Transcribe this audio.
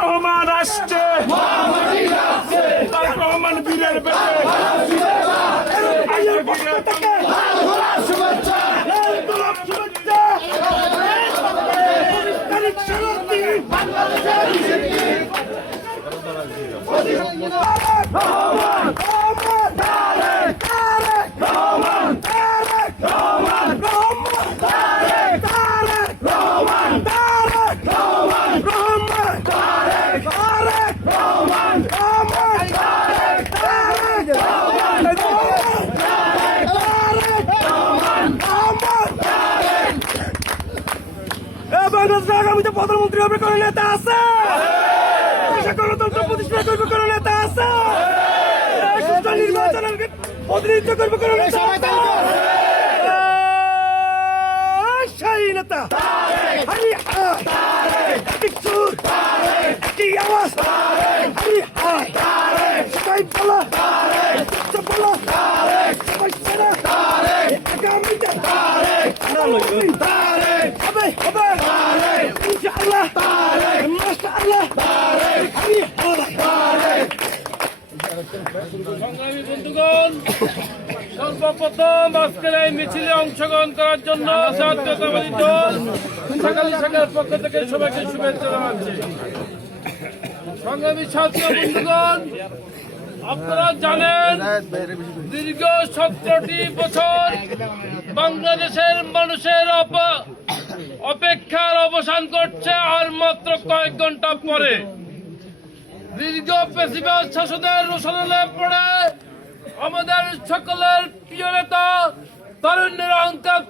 রহমান আসছে, তারেক রহমান বীরের আগামীতে প্রধানমন্ত্রী হবে কোন নেতা আছে? গণতন্ত্র প্রতিষ্ঠা করবে কোন নেতা আছে? নির্বাচনের প্রতিনিধিত্ব করবে কোন নেতা আছে? সেই নেতা কি আওয়াজ সবাই বলো, বলো আগামীতে হবে হবে ইনশাআল্লাহ মাশাআল্লাহ। সংগ্রামী বন্ধুগণ, সর্বপ্রথম আজকের এই মিছিলে অংশগ্রহণ করার জন্য জাতীয়তাবাদী দল সকালী শাখার পক্ষ থেকে সবাইকে শুভেচ্ছা জানাচ্ছি। সংগ্রামী ছাত্র বন্ধুগণ, আপনারা জানেন দীর্ঘ 17টি বছর বাংলাদেশের মানুষের অপেক্ষার অবসান করছে আর মাত্র কয়েক ঘন্টা পরে। দীর্ঘ ফ্যাসিবাদ শাসনের রোষানলে পড়ে আমাদের সকলের প্রিয় নেতা তারুণ্যের অহংকার